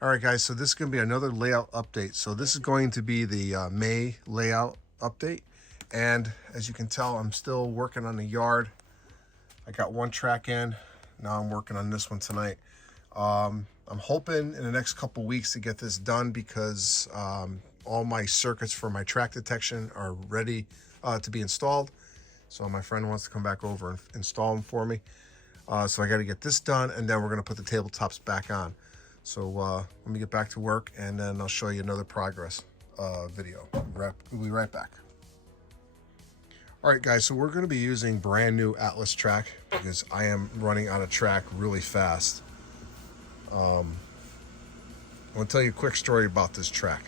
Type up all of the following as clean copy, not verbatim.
All right, guys, so this is going to be another layout update. So this is going to be the May layout update. And as you can tell, I'm still working on the yard. I got one track in. Now I'm working on this one tonight. I'm hoping in the next couple weeks to get this done because all my circuits for my track detection are ready to be installed. So my friend wants to come back over and install them for me. So I got to get this done, and then we're going to put the tabletops back on. So let me get back to work, and then I'll show you another progress video. We'll be right back. All right, guys, so we're going to be using brand new Atlas track because I am running out of track really fast. I want to tell you a quick story about this track.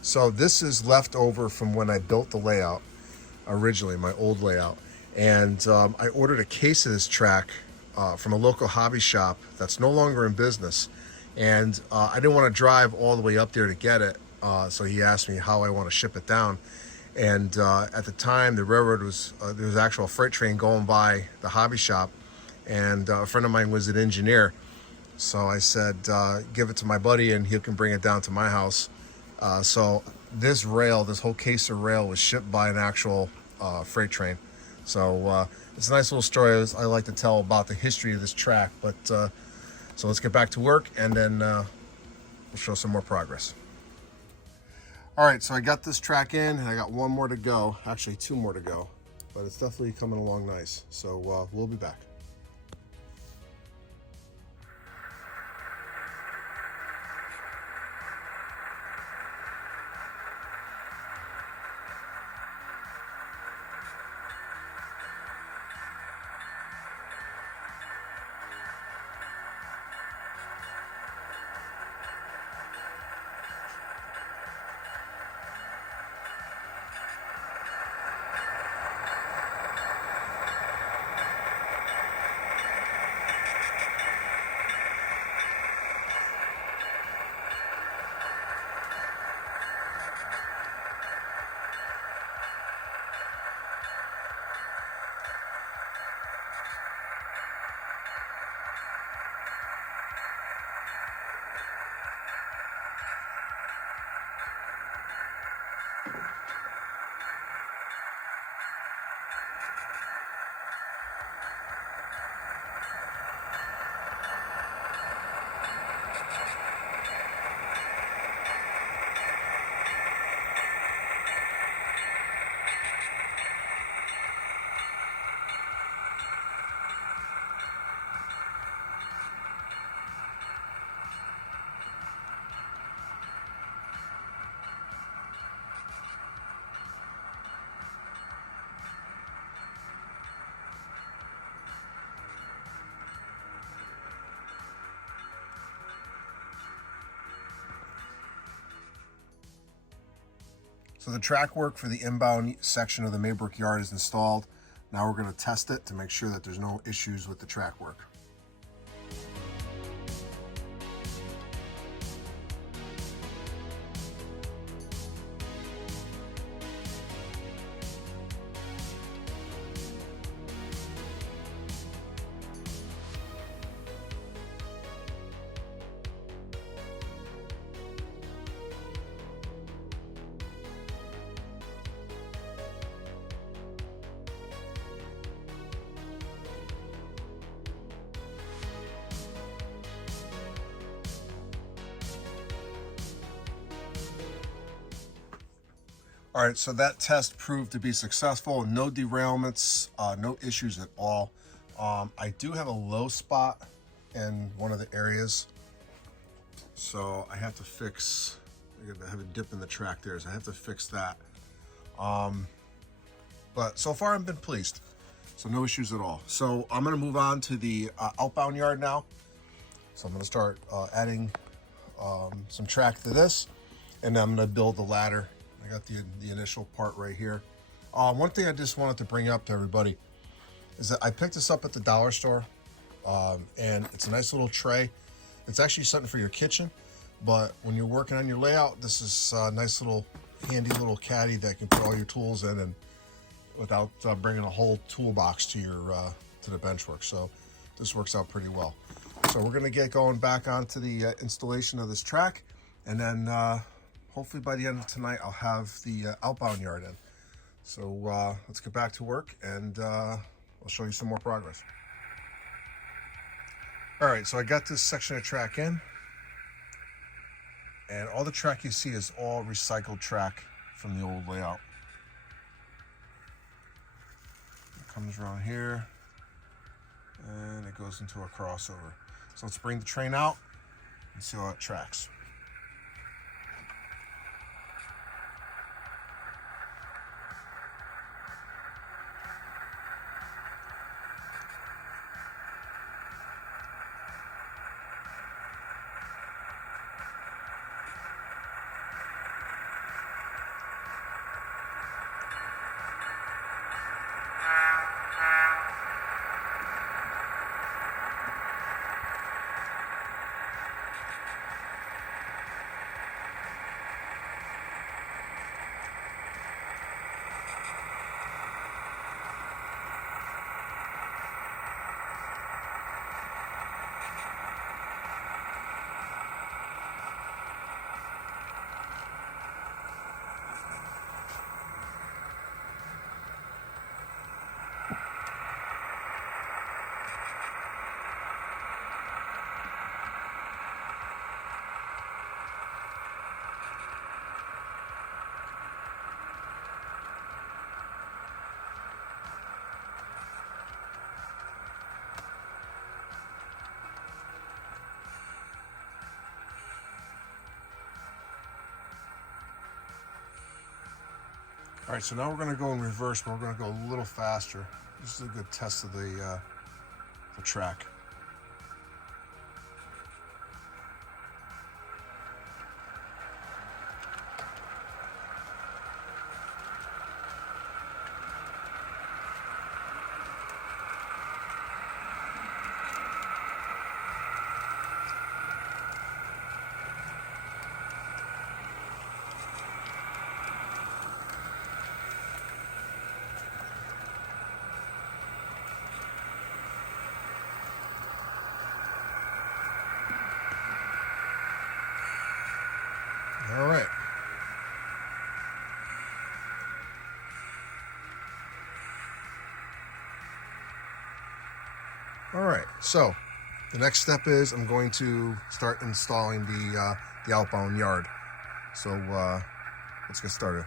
So this is left over from when I built the layout originally, my old layout. And I ordered a case of this track from a local hobby shop that's no longer in business. And I didn't want to drive all the way up there to get it. So he asked me how I want to ship it down. And at the time, the railroad was, there was an actual freight train going by the hobby shop. And a friend of mine was an engineer. So I said, give it to my buddy and he can bring it down to my house. So this rail, this whole case of rail was shipped by an actual freight train. So it's a nice little story I like to tell about the history of this track. But so let's get back to work, and then we'll show some more progress. All right, so I got this track in, and I got one more to go. Actually, two more to go, but it's definitely coming along nice. So we'll be back. So the track work for the inbound section of the Maybrook Yard is installed. Now we're going to test it to make sure that there's no issues with the track work. All right, so that test proved to be successful. No derailments, no issues at all. I do have a low spot in one of the areas, so I have to fix, I have a dip in the track there, so I have to fix that. But so far I've been pleased, so no issues at all. So I'm gonna move on to the outbound yard now. So I'm gonna start adding some track to this, and I'm gonna build the ladder. I got the initial part right here. One thing I just wanted to bring up to everybody is that I picked this up at the dollar store, and it's a nice little tray. It's actually something for your kitchen, but when you're working on your layout, this is a nice little handy little caddy that you can put all your tools in, and without bringing a whole toolbox to your to the bench work. So this works out pretty well. So we're going to get going back onto the installation of this track, and then hopefully by the end of tonight I'll have the outbound yard in. So let's get back to work, and I'll show you some more progress. All right, so I got this section of track in, and all the track you see is all recycled track from the old layout. It comes around here, and it goes into a crossover. So let's bring the train out and see how it tracks. All right, so now we're going to go in reverse, but we're going to go a little faster. This is a good test of the track. All right. All right, so the next step is I'm going to start installing the outbound yard. So let's get started.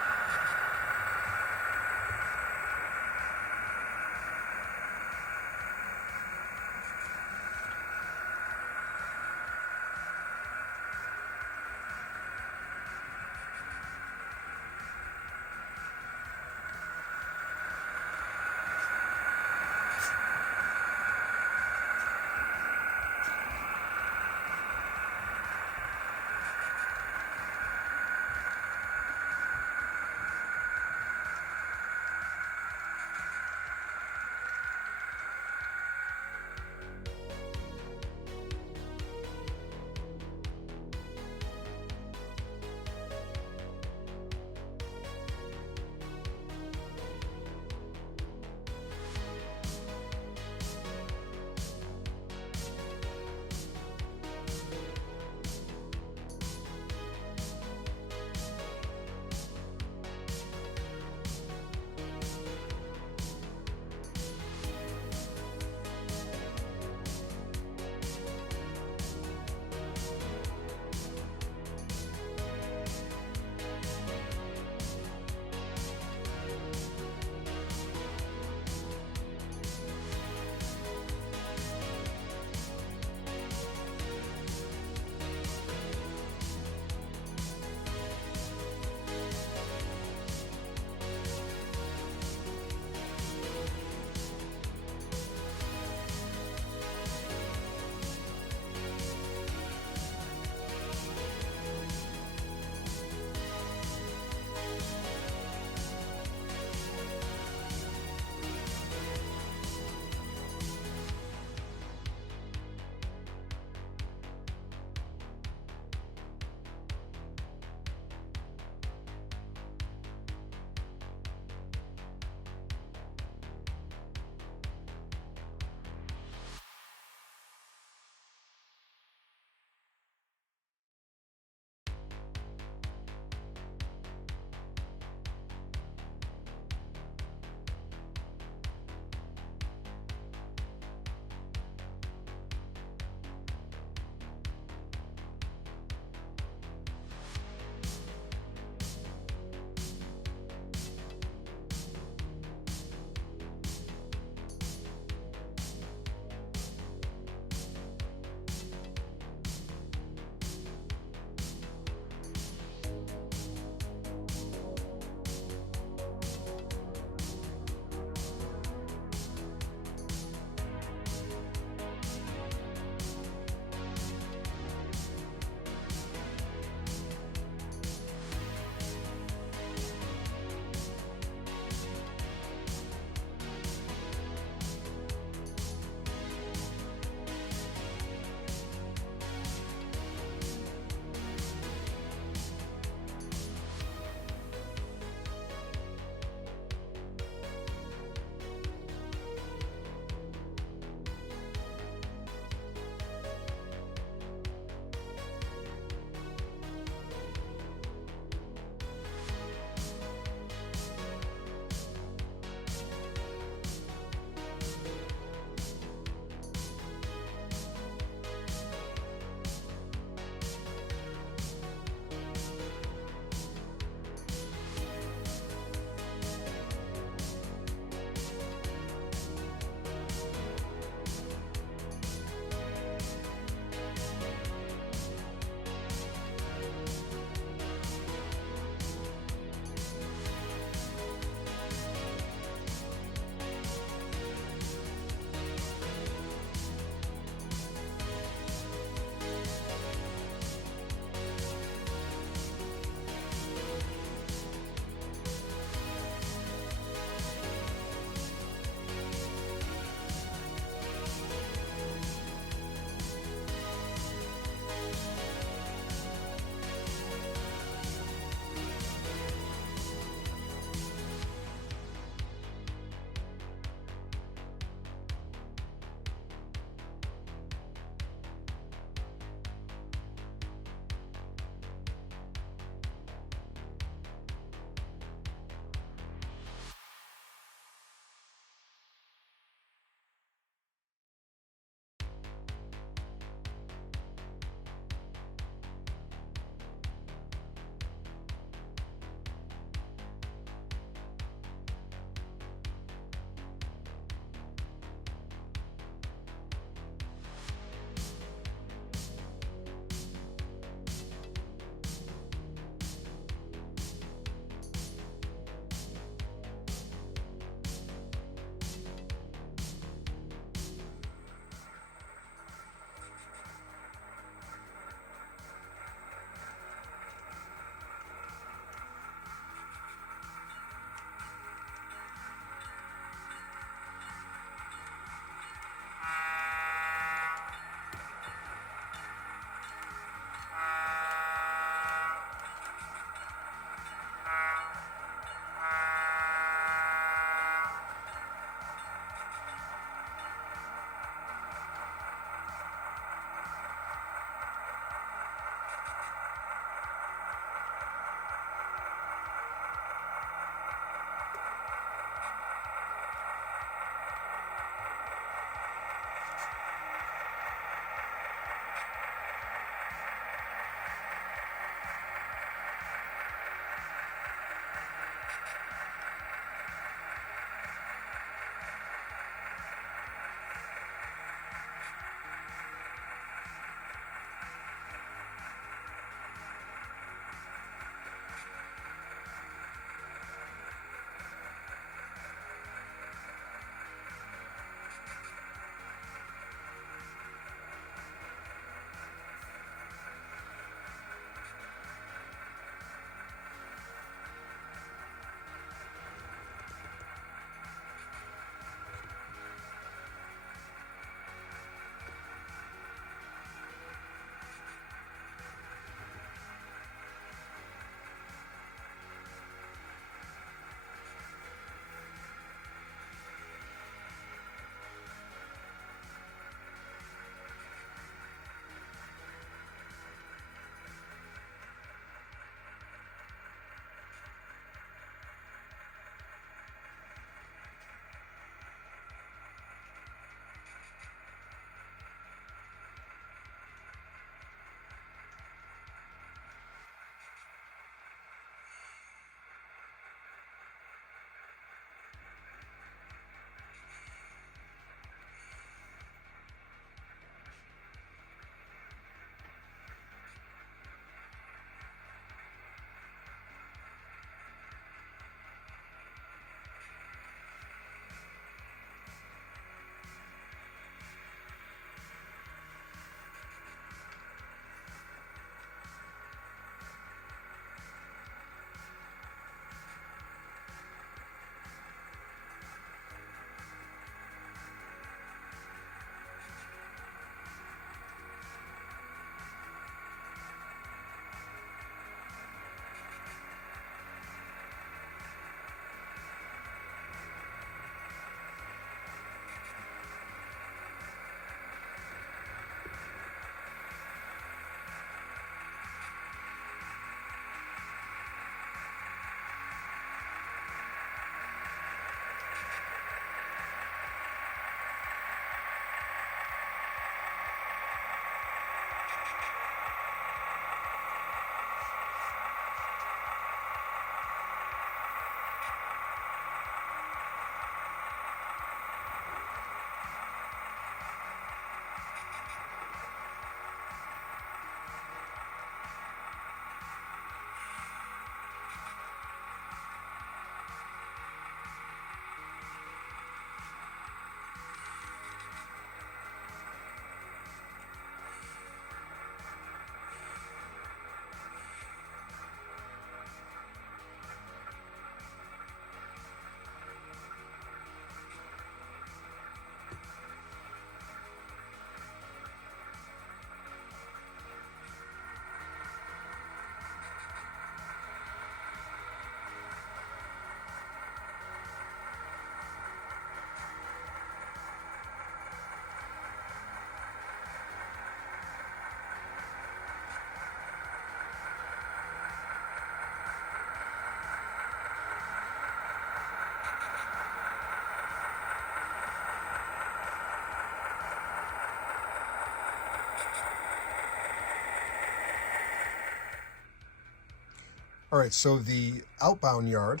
All right, so the outbound yard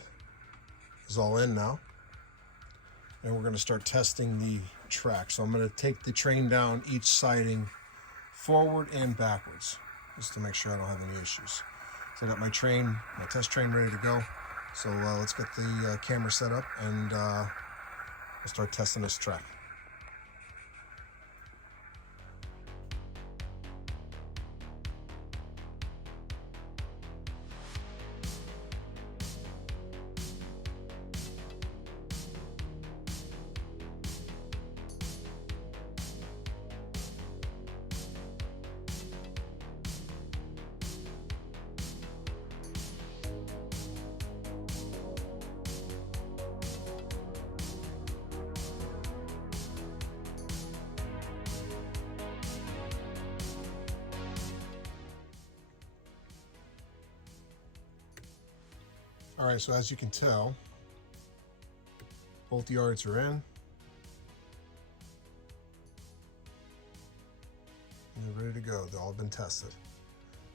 is all in now, and we're going to start testing the track. So I'm going to take the train down each siding forward and backwards, just to make sure I don't have any issues. So I got my train, my test train ready to go. So let's get the camera set up, and we'll start testing this track. All right, so as you can tell, both yards are in. And they're ready to go. They've all been tested.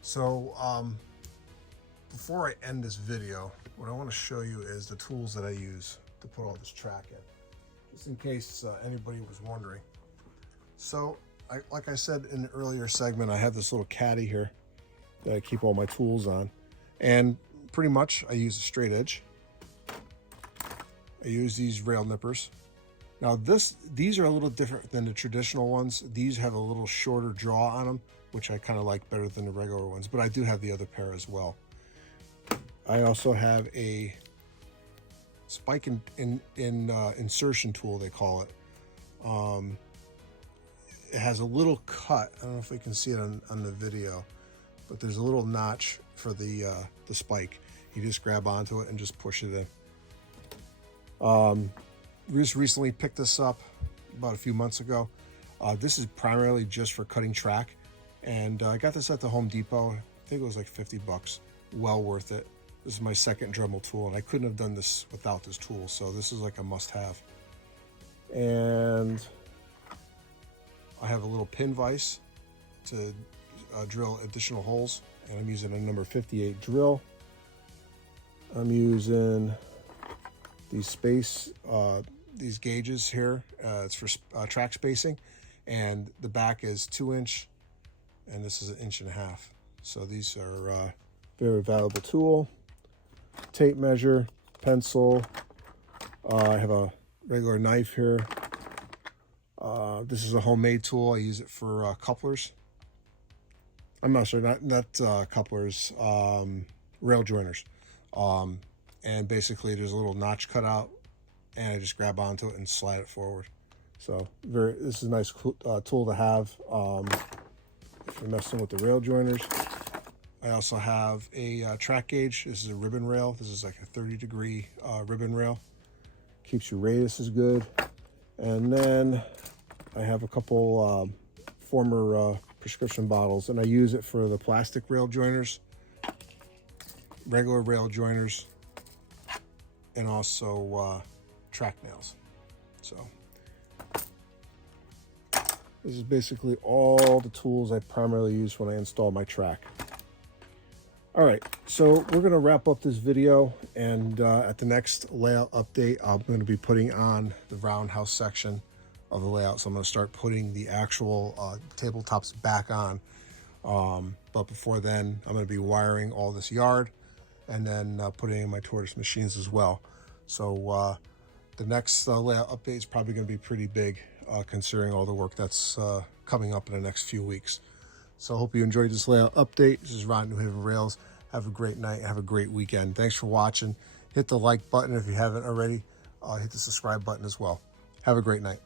So before I end this video, what I want to show you is the tools that I use to put all this track in, just in case anybody was wondering. So like I said in the earlier segment, I have this little caddy here that I keep all my tools on. And pretty much I use a straight edge. I use these rail nippers. Now these are a little different than the traditional ones. These have a little shorter draw on them, which I kind of like better than the regular ones, but I do have the other pair as well. I also have a spike insertion tool, they call it. It has a little cut. I don't know if we can see it on the video, but there's a little notch for the spike. You just grab onto it and just push it in. We just recently picked this up about a few months ago. This is primarily just for cutting track, and I got this at the Home Depot. I think it was like 50 bucks. Well worth it. This is my second Dremel tool, and I couldn't have done this without this tool, so this is like a must-have. And I have a little pin vise to drill additional holes, and I'm using a number 58 drill. I'm using these these gauges here. It's for track spacing, and the back is 2 inch, and this is 1.5 inches. So these are very valuable tool. Tape measure, pencil. I have a regular knife here. This is a homemade tool. I use it for couplers. I'm not sure, not couplers, rail joiners. And basically there's a little notch cut out, and I just grab onto it and slide it forward. So this is a nice tool to have if you're messing with the rail joiners. I also have a track gauge. This is a ribbon rail. This is like a 30-degree ribbon rail. Keeps your radius good. And then I have a couple former prescription bottles, and I use it for the plastic rail joiners, regular rail joiners, and also track nails. So This is basically all the tools I primarily use when I install my track. All right, so we're gonna wrap up this video, and at the next layout update, I'm gonna be putting on the roundhouse section of the layout. So I'm gonna start putting the actual tabletops back on. But before then, I'm gonna be wiring all this yard and then putting in my tortoise machines as well. So the next layout update is probably gonna be pretty big, considering all the work that's coming up in the next few weeks. So I hope you enjoyed this layout update. This is Ron, New Haven Rails. Have a great night. Have a great weekend. Thanks for watching. Hit the like button if you haven't already. Hit the subscribe button as well. Have a great night.